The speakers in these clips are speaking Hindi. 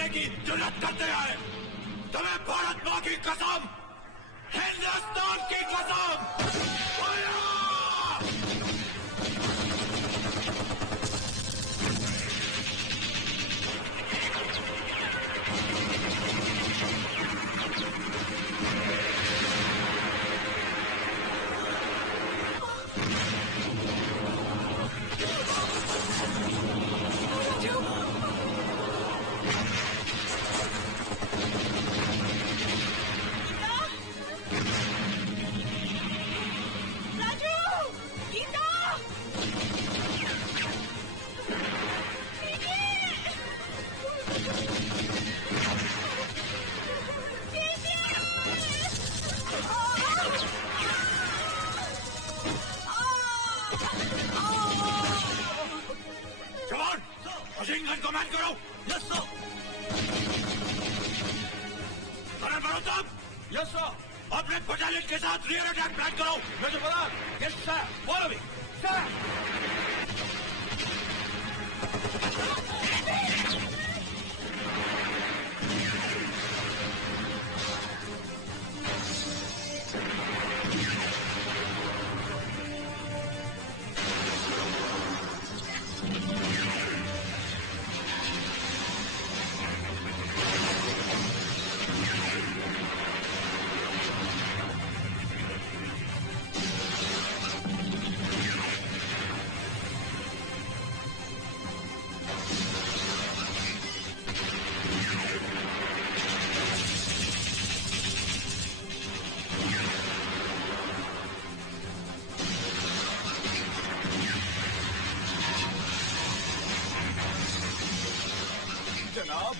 करने की जुर्रत करते हैं। तुम्हें भारत माँ की कसम, हिंदुस्तान की कसम।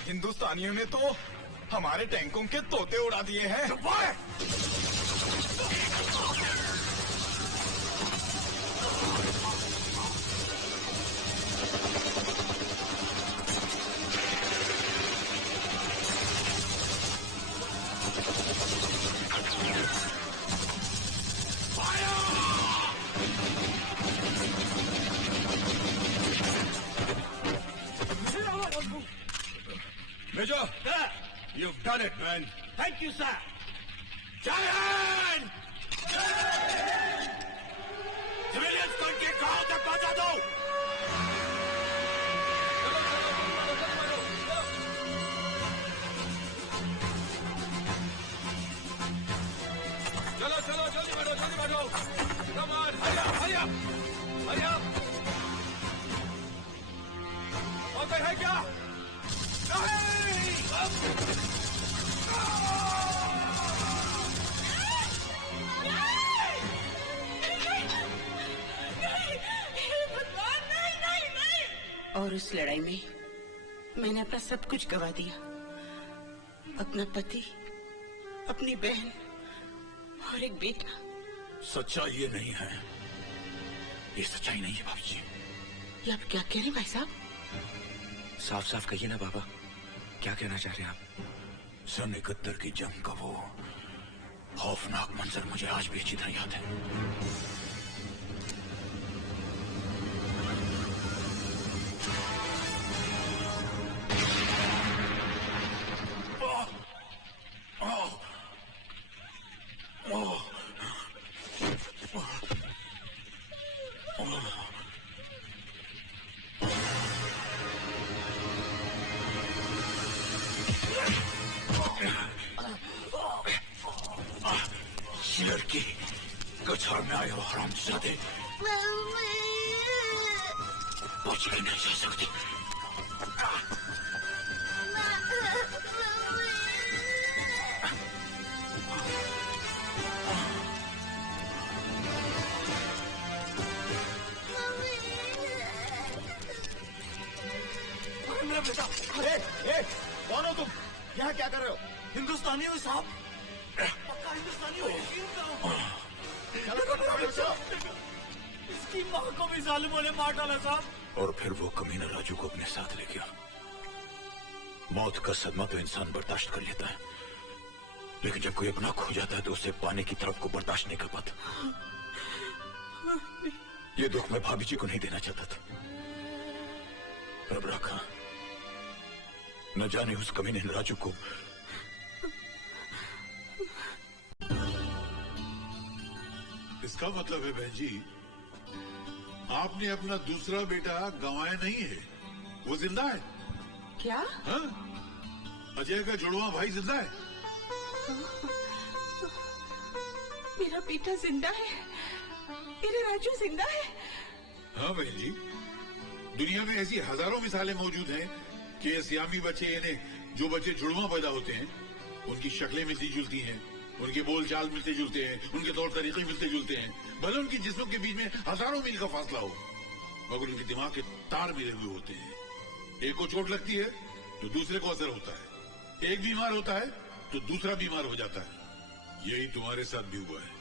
हिंदुस्तानियों ने तो हमारे टैंकों के तोते उड़ा दिए हैं। Major, you've done it, man. Thank you, sir. Giant! Civilians को इनके गांव तक पहुंचा दो। चलो चलो जल्दी बैठो जल्दी बैठो। Come on, hurry up, hurry up, hurry up. मौका है क्या? और उस लड़ाई में मैंने अपना सब कुछ गवा दिया, अपना पति, अपनी बहन और एक बेटा। सच्चाई ये नहीं है, ये सच्चाई नहीं है बाबूजी। ये आप क्या कह रहे हैं भाई साहब? साफ साफ कहिए ना बाबा, क्या कहना चाह रहे हैं आप? सन 71 की जंग का वो खौफनाक मंजर मुझे आज भी अच्छी तरह याद है। लड़की कछाड़ में आए हो हरामजादे, बच के नहीं जा सकती। मेरा बेटा, कौन हो तुम? यहाँ क्या कर रहे हो? हिंदुस्तानी हो साहब? पक्का हिंदुस्तानी हो? इसकी माँ को भी जालिमों ने मार डाला साहब। और फिर वो कमीना राजू को अपने साथ ले गया। मौत का सदमा तो इंसान बर्दाश्त कर लेता है, लेकिन जब कोई अपना खो जाता है तो उसे पाने की तरफ को बर्दाश्त नहीं कर पाता। ये दुख मैं भाभी जी को नहीं देना चाहता था, पर अब रखा न जाने उस कमीने ने राजू को। इसका मतलब है बहन जी, आपने अपना दूसरा बेटा गंवाया नहीं है, वो जिंदा है। क्या? हाँ? अजय का जुड़वा भाई जिंदा है। मेरा बेटा जिंदा है, मेरा राजू जिंदा है। हाँ बहन जी, दुनिया में ऐसी हजारों मिसालें मौजूद हैं कि सियामी बच्चे, यानी जो बच्चे जुड़वा पैदा होते हैं, उनकी शक्लें मिलती जुलती हैं, उनके बोल चाल मिलते जुलते हैं, उनके तौर तरीके मिलते जुलते हैं, भले उनकी जिस्मों के बीच में हजारों मील का फासला हो, मगर उनके दिमाग के तार मिले हुए होते हैं। एक को चोट लगती है तो दूसरे को असर होता है, एक बीमार होता है तो दूसरा बीमार हो जाता है। यही तुम्हारे साथ भी हुआ है,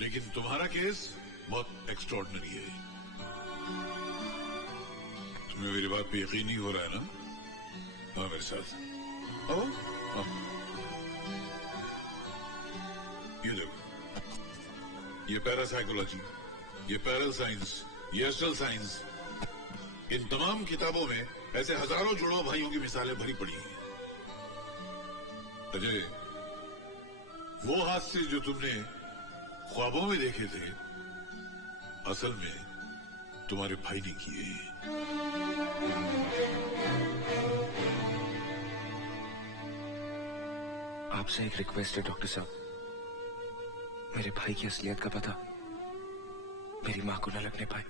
लेकिन तुम्हारा केस बहुत एक्स्ट्रॉर्डिनरी है। तुम्हें मेरी बात पे यकीन नहीं हो रहा है ना? हाँ मेरे साथ आओ। हाँ। ये देखो, ये पैरासाइकोलॉजी, ये पैरल साइंस, ये एस्ट्रल साइंस, इन तमाम किताबों में ऐसे हजारों जुड़वा भाइयों की मिसालें भरी पड़ी हैं। अजय, वो हादसे जो तुमने ख्वाबों में देखे थे, असल में तुम्हारे भाई ने किए हैं। आपसे एक रिक्वेस्ट है डॉक्टर साहब, मेरे भाई की असलियत का पता मेरी मां को न लगने पाए।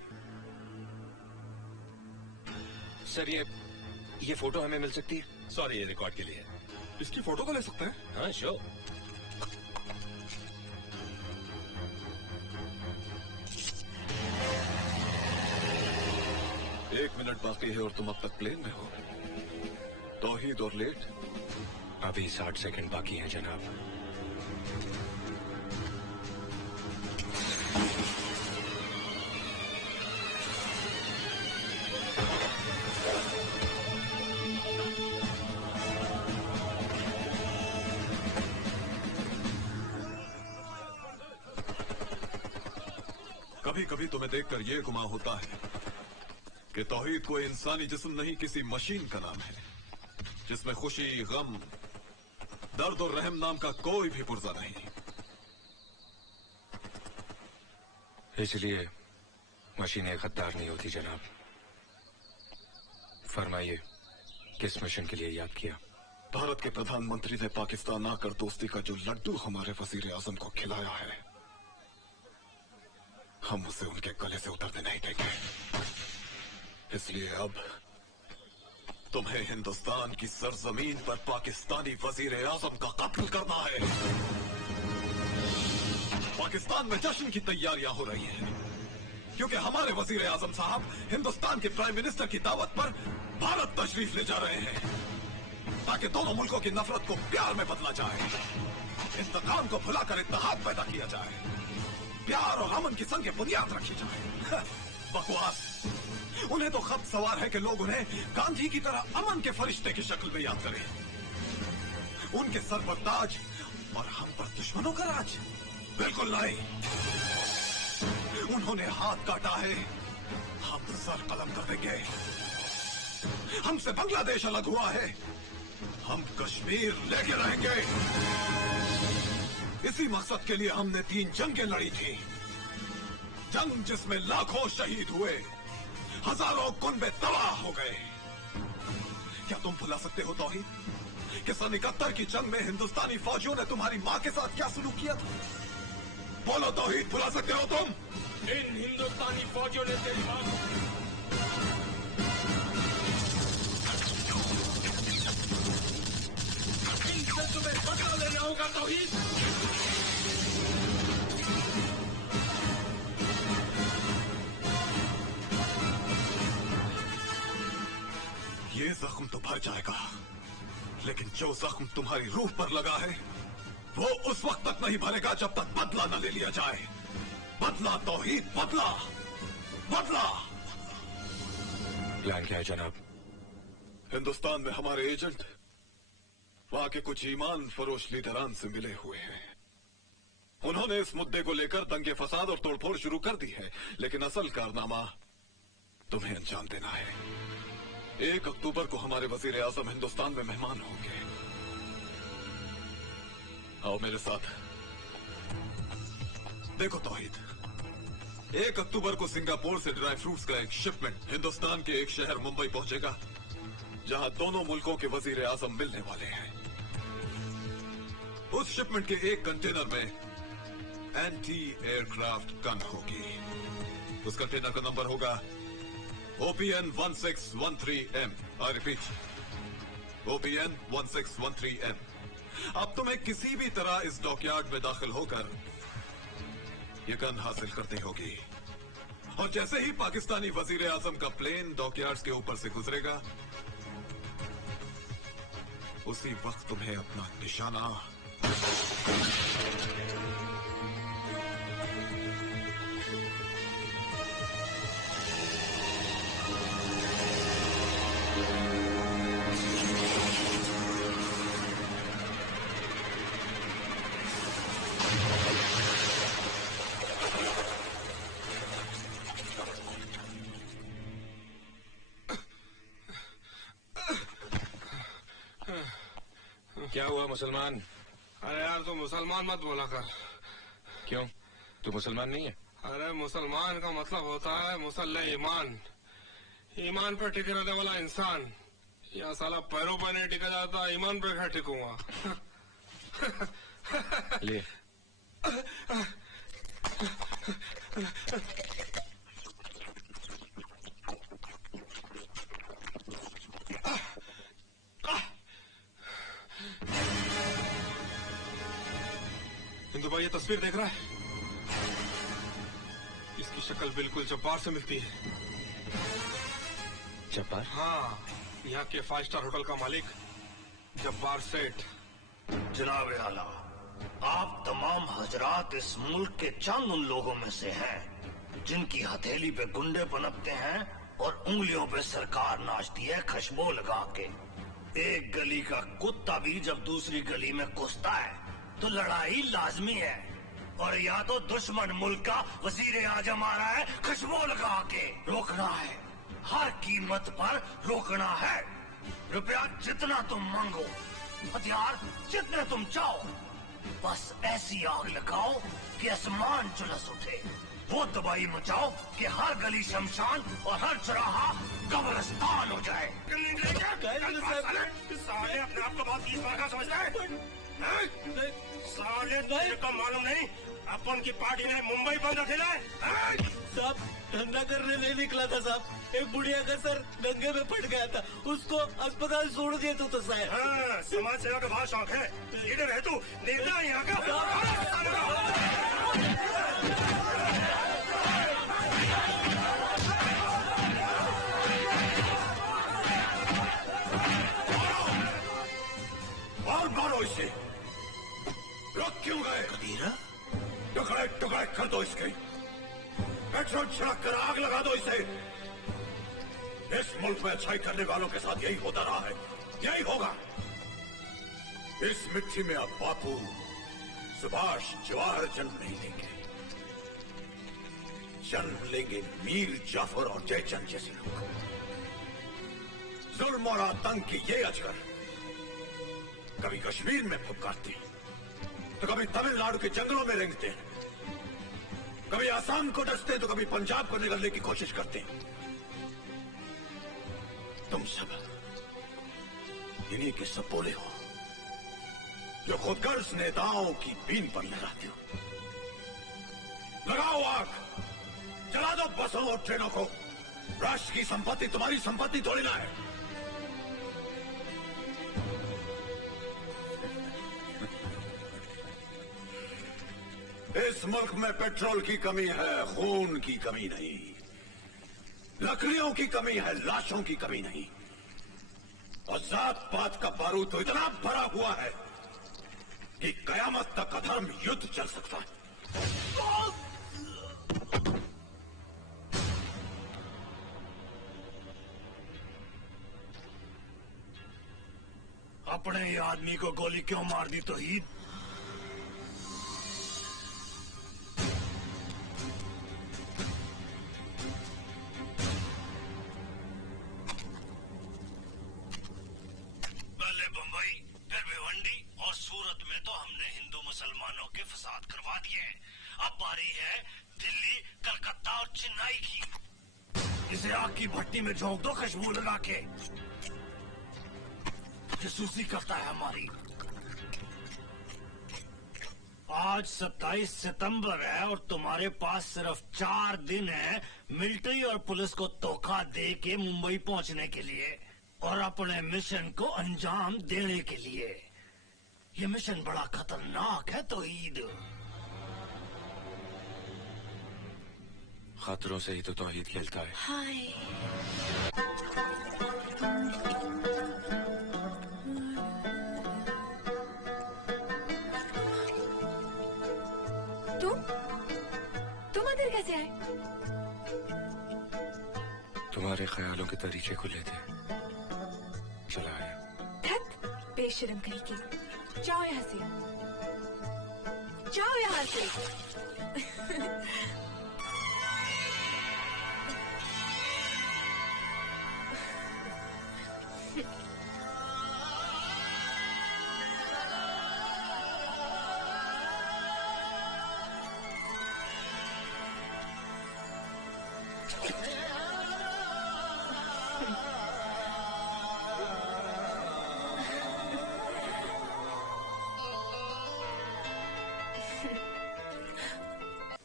सर ये फोटो हमें मिल सकती है? सॉरी, ये रिकॉर्ड के लिए। इसकी फोटो को ले सकते हैं? हाँ श्योर। एक मिनट बाकी है और तुम अब तक प्लेन में हो। तौहीद और लेट? अभी 60 सेकंड बाकी हैं जनाब। कभी कभी तुम्हें देखकर यह गुमान होता है कि तौहीद कोई इंसानी जिस्म नहीं, किसी मशीन का नाम है जिसमें खुशी, गम, दर्द और रहम नाम का कोई भी पुर्जा नहीं। इसलिए मशीनें गद्दार नहीं होती जनाब। फरमाइए, किस मिशन के लिए याद किया? भारत के प्रधानमंत्री ने पाकिस्तान आकर दोस्ती का जो लड्डू हमारे वजीर आजम को खिलाया है, हम उसे उनके गले से उतरने नहीं देंगे। इसलिए अब तुम्हें हिंदुस्तान की सरजमीन पर पाकिस्तानी वजीर आजम का कत्ल करना है। पाकिस्तान में जश्न की तैयारियां हो रही हैं, क्योंकि हमारे वजीर आजम साहब हिंदुस्तान के प्राइम मिनिस्टर की दावत पर भारत तशरीफ ले जा रहे हैं, ताकि दोनों मुल्कों की नफरत को प्यार में बदला जाए, इंतकाम को भुलाकर इत्तेहाद पैदा किया जाए, प्यार और अमन की संग की बुनियाद रखी जाए। बकवास। उन्हें तो खत सवार है कि लोग उन्हें गांधी की तरह अमन के फरिश्ते की शक्ल में याद करें, उनके सर पर ताज और हम पर दुश्मनों का राज। बिल्कुल नहीं। उन्होंने हाथ काटा है, हम सर कलम कर देंगे। हमसे बांग्लादेश अलग हुआ है, हम कश्मीर लेके रहेंगे। इसी मकसद के लिए हमने 3 जंगें लड़ी थी, जंग जिसमें लाखों शहीद हुए, हजारों कुनबे तबाह हो गए। क्या तुम भुला सकते हो तौहीद कि सन 71 की जंग में हिंदुस्तानी फौजियों ने तुम्हारी मां के साथ क्या सलूक किया था? बोलो तौहीद, भुला सकते हो तुम? इन हिंदुस्तानी फौजियों ने तेरी मां को, इनसे तुम्हें बदला लेना होगा तौहीद। ये जख्म तो भर जाएगा, लेकिन जो जख्म तुम्हारी रूह पर लगा है वो उस वक्त तक नहीं भरेगा जब तक बदला न ले लिया जाए। बदला तौहीद, बदला, बदला। प्लान क्या है जनाब? हिंदुस्तान में हमारे एजेंट वहां के कुछ ईमान फरोश लीडरान से मिले हुए हैं। उन्होंने इस मुद्दे को लेकर दंगे फसाद और तोड़फोड़ शुरू कर दी है, लेकिन असल कारनामा तुम्हें अंजाम देना है। 1 अक्टूबर को हमारे वजीर आजम हिंदुस्तान में मेहमान होंगे। आओ मेरे साथ। देखो तौहीद, 1 अक्टूबर को सिंगापुर से ड्राई फ्रूट्स का एक शिपमेंट हिंदुस्तान के एक शहर मुंबई पहुंचेगा, जहां दोनों मुल्कों के वजीर आजम मिलने वाले हैं। उस शिपमेंट के एक कंटेनर में एंटी एयरक्राफ्ट गन होगी। उस कंटेनर का नंबर होगा OPN 1613M। I repeat, OPN 1613M। अब तुम्हें किसी भी तरह इस डॉकयार्ड में दाखिल होकर ये गन हासिल करनी होगी, और जैसे ही पाकिस्तानी वजीर आजम का प्लेन डॉकयार्ड्स के ऊपर से गुजरेगा, उसी वक्त तुम्हें अपना निशाना क्या हुआ मुसलमान? अरे यार तू मुसलमान मत बोला कर। क्यों, तू मुसलमान नहीं है? अरे मुसलमान का मतलब होता है मुसल्ले ईमान, ईमान पर टिके रहने वाला इंसान। या साला पैरों पर नहीं टिका जाता, ईमान पर क्या टिकूंगा। ले। हिंदू भाई ये तस्वीर देख रहा है? इसकी शक्ल बिल्कुल जब्बार से मिलती है। जब्बार? हाँ, यहाँ के 5 स्टार होटल का मालिक जब्बार सेठ। जनाब आला, आप तमाम हजरात इस मुल्क के चंद उन लोगों में से हैं जिनकी हथेली पे गुंडे पनपते हैं और उंगलियों पे सरकार नाचती है खुशबू लगा के। एक गली का कुत्ता भी जब दूसरी गली में घुसता है तो लड़ाई लाजमी है, और या तो दुश्मन मुल्क का वजीर आजम आ रहा है खुशबू लगा के। रोकना है, हर कीमत पर रोकना है। रुपया जितना तुम मांगो, हथियार जितने तुम चाहो, बस ऐसी आग लगाओ कि आसमान झुलस उठे। वो तबाही मचाओ कि हर गली शमशान और हर चौराहा कब्रिस्तान हो जाए। साले अपने आप को बहुत समझ रहे हैं? साले तुझे को मालूम नहीं अपन की पार्टी ने मुंबई बंद रखेला है? साहब धंधा करने नहीं निकला था साहब, एक बुढ़िया का सर दंगे में फट गया था, उसको अस्पताल छोड़ दिया तो साहब। हाँ, समाज सेवा का बहुत शौक है। लीडर है तू, नेता है यहाँ का। और मारो इसे। रुक क्यों गए? कबीरा, टुकड़े टुकड़े कर दो इसके, पेट्रोल छिड़क कर आग लगा दो इसे। इस मुल्क में अच्छाई करने वालों के साथ यही होता रहा है, यही होगा। इस मिट्टी में अब बापू, सुभाष, जवाहर जन्म नहीं लेंगे, जन्म लेंगे मीर जाफर और जयचंद जैसे लोग। जुल्म और आतंक की ये अजगर कभी कश्मीर में फुफकारते हैं, तो कभी तमिलनाडु के जंगलों में रेंगते हैं, कभी आसाम को डसते हैं, तो कभी पंजाब को निगलने की कोशिश करते हैं। तुम सब इन्हीं के सपोले हो जो खुदगर्ज नेताओं की बीन पर लगाते हो। लगाओ आग, जला दो बसों और ट्रेनों को। राष्ट्र की संपत्ति तुम्हारी संपत्ति थोड़ी ना है। इस मुल्क में पेट्रोल की कमी है, खून की कमी नहीं। लकड़ियों की कमी है, लाशों की कमी नहीं। और जात पात का बारूद तो इतना भरा हुआ है कि कयामत तक अधर्म युद्ध चल सकता है। अपने ही आदमी को गोली क्यों मार दी तौहीद? फिर भिवंडी और सूरत में तो हमने हिंदू मुसलमानों के फसाद करवा दिए। अब बारी है दिल्ली, कलकत्ता और चेन्नई की। इसे आग की भट्टी में झोंक दो खुशबू लगा के। जासूसी करता है हमारी। आज 27 सितंबर है और तुम्हारे पास सिर्फ 4 दिन है मिलिट्री और पुलिस को धोखा दे के मुंबई पहुंचने के लिए और अपने मिशन को अंजाम देने के लिए। ये मिशन बड़ा खतरनाक है तौहीद। खतरों से ही तो तौहीद खेलता है। हाय। तुम अंदर कैसे आए? तुम्हारे ख्यालों के तरीके खुले थे, चला आया। धत बेशर्म कहीं की। जाओ यहाँ से, जाओ यहाँ से।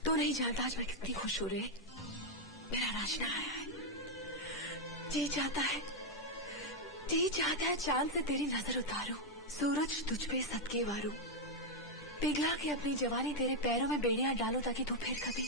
तो नहीं जानता आज मैं कितनी खुश हो रही। मेरा राजना आया है। जी चाहता है चांद से तेरी नजर उतारूं, सूरज तुझ पे सदके वारूं, पिघला के अपनी जवानी तेरे पैरों में बेड़ियां डालूं ताकि तू फिर कभी